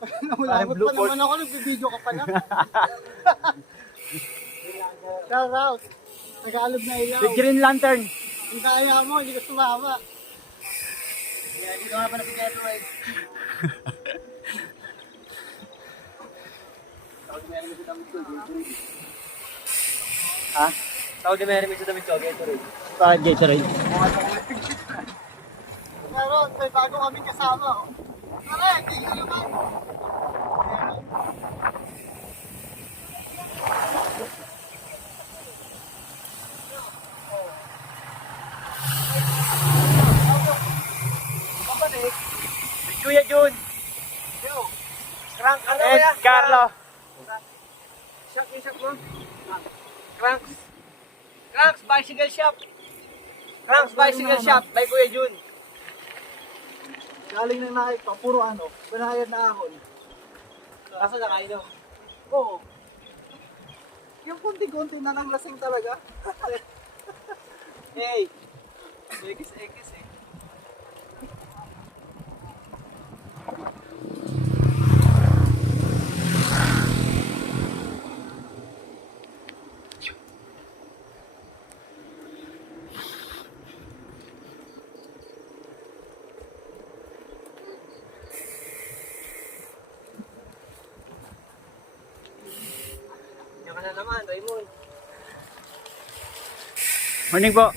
Nakulangot pa naman ako, nagbibideo ka pa na. Shout out. Tagalog na ilaw. With Green Lantern. Ang kaya mo, hindi ka sumama. Yeah, dito nga pa na si Roy. Ha? Saudi may remix sa damit ko, Gatorade. Ah, Gatorade. Meron, may bago kaming kasama. oh. Kuya Jun. Crank, ano And kaya? Carlo. Shock yung shock mo. Cranks. Cranks Bicycle Shop. Cranks Bicycle Shop by Kuya Jun. Galing na nakita, puro ano, banayad na ahon. Kaso nakainom. Oo. Yung kunti-kunti na lang lasing talaga. Hey! Ka na naman, Raymond. Morning po.